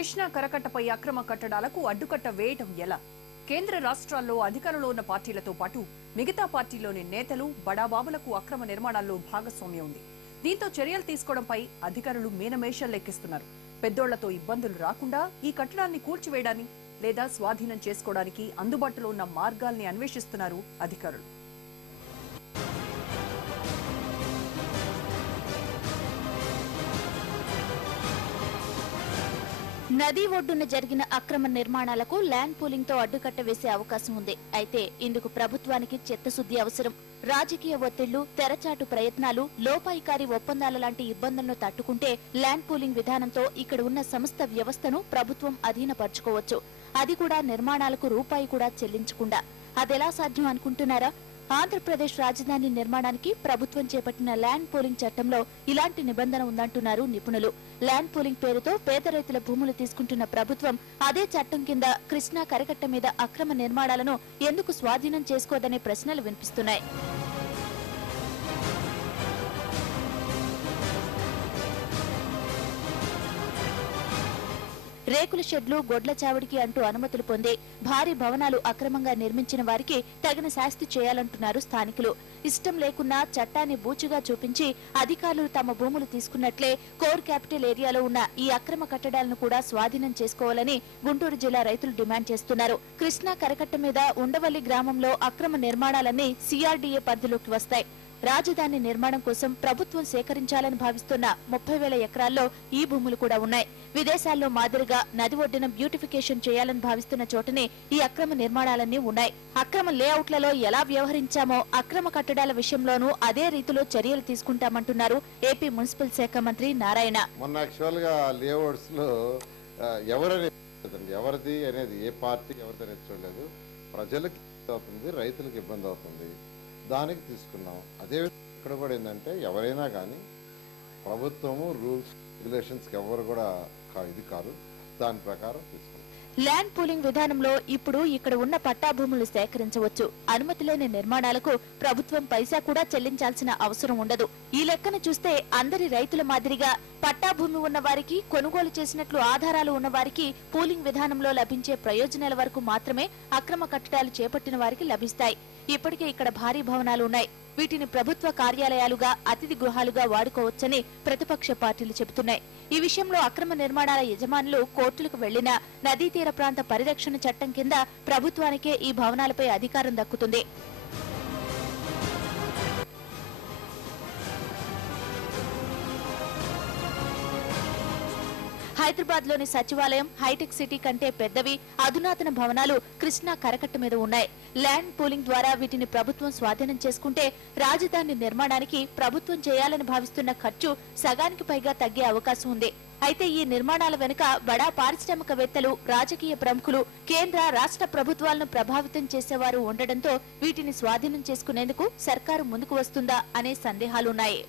కృష్ణా కరకట్టపై అక్రమ కట్టడాలకు అడ్డుకట్ట వేయటం ఎలా? కేంద్ర రాష్ట్రాల్లో అధికారంలో ఉన్న పార్టీలతో పాటు మిగతా పార్టీలోని నేతలు బడాబాబులకు అక్రమ నిర్మాణాల్లో భాగస్వామ్యం ఉంది. దీంతో చర్యలు తీసుకోవడంపై అధికారులు మీనమేషాలు లెక్కిస్తున్నారు. పెద్దోళ్లతో ఇబ్బందులు రాకుండా ఈ కట్టడాన్ని కూల్చివేయడాన్ని లేదా స్వాధీనం చేసుకోవడానికి అందుబాటులో ఉన్న మార్గాల్ని అన్వేషిస్తున్నారు అధికారులు. నదీ ఒడ్డున జరిగిన అక్రమ నిర్మాణాలకు ల్యాండ్ పూలింగ్ తో అడ్డుకట్ట వేసే అవకాశం ఉంది. అయితే ఇందుకు ప్రభుత్వానికి చిత్తశుద్ధి అవసరం. రాజకీయ ఒత్తిళ్లు, తెరచాటు ప్రయత్నాలు, లోపాయికారి ఒప్పందాల లాంటి ఇబ్బందులను తట్టుకుంటే ల్యాండ్ పూలింగ్ విధానంతో ఇక్కడ ఉన్న సమస్త వ్యవస్థను ప్రభుత్వం అధీనపరచుకోవచ్చు. అది కూడా నిర్మాణాలకు రూపాయి కూడా చెల్లించకుండా. అదెలా సాధ్యం అనుకుంటున్నారా? ఆంధ్రప్రదేశ్ రాజధాని నిర్మాణానికి ప్రభుత్వం చేపట్టిన ల్యాండ్ పూలింగ్ చట్టంలో ఇలాంటి నిబంధన ఉందంటున్నారు నిపుణులు. ల్యాండ్ పూలింగ్ పేరుతో పేద రైతుల భూములు తీసుకుంటున్న ప్రభుత్వం అదే చట్టం కింద కృష్ణా కరకట్ట మీద అక్రమ నిర్మాణాలను ఎందుకు స్వాధీనం చేసుకోదనే ప్రశ్నలు వినిపిస్తున్నాయి. రేకుల షెడ్లు, గొడ్ల చావడికి అంటూ అనుమతులు పొందే భారీ భవనాలు అక్రమంగా నిర్మించిన వారికి తగిన శాస్తి చేయాలంటున్నారు స్థానికులు. ఇష్టం లేకున్నా చట్టాన్ని బూచిగా చూపించి అధికారులు తమ భూములు తీసుకున్నట్లే కోర్ క్యాపిటల్ ఏరియాలో ఉన్న ఈ అక్రమ కట్టడాలను కూడా స్వాధీనం చేసుకోవాలని గుంటూరు జిల్లా రైతులు డిమాండ్ చేస్తున్నారు. కృష్ణా కరకట్ట మీద ఉండవల్లి గ్రామంలో అక్రమ నిర్మాణాలన్నీ సిఆర్డీఏ పరిధిలోకి వస్తాయి. రాజధాని నిర్మాణం కోసం ప్రభుత్వం సేకరించాలని భావిస్తున్న 30,000 ఎకరాల్లో ఈ భూములు కూడా ఉన్నాయి. విదేశాల్లో మాదిరిగా నది ఒడ్డున బ్యూటిఫికేషన్ చేయాలని భావిస్తున్న చోటనే ఈ అక్రమ నిర్మాణాలన్నీ ఉన్నాయి. అక్రమ లేఅవుట్లలో ఎలా వ్యవహరించామో అక్రమ కట్టడాల విషయంలోనూ అదే రీతిలో చర్యలు తీసుకుంటామంటున్నారు ఏపీ మున్సిపల్ శాఖ మంత్రి నారాయణ. మొన్న యాక్చువల్ గా లేఅవుట్స్ లో ఎవరిది అనేది ఏ పార్టీ ఎవరిది అనేది చూడలేదు. ప్రజలకు అవుతుంది, రైతులకు ఇబ్బంది అవుతుంది, దానికి తీసుకున్నాం. అదే ఇక్కడ కూడా ఏంటంటే ఎవరైనా కానీ ప్రభుత్వము రూల్స్ రెగ్యులేషన్స్కి ఎవరు కూడా ఇది కాదు, దాని ప్రకారం తీసుకున్నాం. ల్యాండ్ పూలింగ్ విధానంలో ఇప్పుడు ఇక్కడ ఉన్న పట్టా భూములు సేకరించవచ్చు. అనుమతి లేని నిర్మాణాలకు ప్రభుత్వం పైసా కూడా చెల్లించాల్సిన అవసరం ఉండదు. ఈ లెక్కను చూస్తే అందరి రైతుల మాదిరిగా పట్టా భూమి ఉన్న వారికి, కొనుగోలు చేసినట్లు ఆధారాలు ఉన్న వారికి పూలింగ్ విధానంలో లభించే ప్రయోజనాల వరకు మాత్రమే అక్రమ కట్టడాలు చేపట్టిన వారికి లభిస్తాయి. ఇప్పటికే ఇక్కడ భారీ భవనాలు ఉన్నాయి. వీటిని ప్రభుత్వ కార్యాలయాలుగా, అతిథి గృహాలుగా వాడుకోవచ్చని ప్రతిపక్ష పార్టీలు చెబుతున్నాయి. ఈ విషయంలో అక్రమ నిర్మాణాల యజమానులు కోర్టులకు వెళ్లినా నదీ తీర ప్రాంత పరిరక్షణ చట్టం కింద ప్రభుత్వానికే ఈ భవనాలపై అధికారం దక్కుతుంది. హైదరాబాద్ లోని సచివాలయం, హైటెక్ సిటీ కంటే పెద్దవి, అధునాతన భవనాలు కృష్ణా కరకట్ట మీద ఉన్నాయి. ల్యాండ్ పూలింగ్ ద్వారా వీటిని ప్రభుత్వం స్వాధీనం చేసుకుంటే రాజధాని నిర్మాణానికి ప్రభుత్వం చేయాలని భావిస్తున్న ఖర్చు సగానికి పైగా తగ్గే అవకాశం ఉంది. అయితే ఈ నిర్మాణాల వెనుక బడా పారిశ్రామికవేత్తలు, రాజకీయ ప్రముఖులు, కేంద్ర, రాష్ట్ర ప్రభుత్వాలను ప్రభావితం చేసేవారు ఉండడంతో వీటిని స్వాధీనం చేసుకునేందుకు సర్కారు ముందుకు వస్తుందా అనే సందేహాలున్నాయి.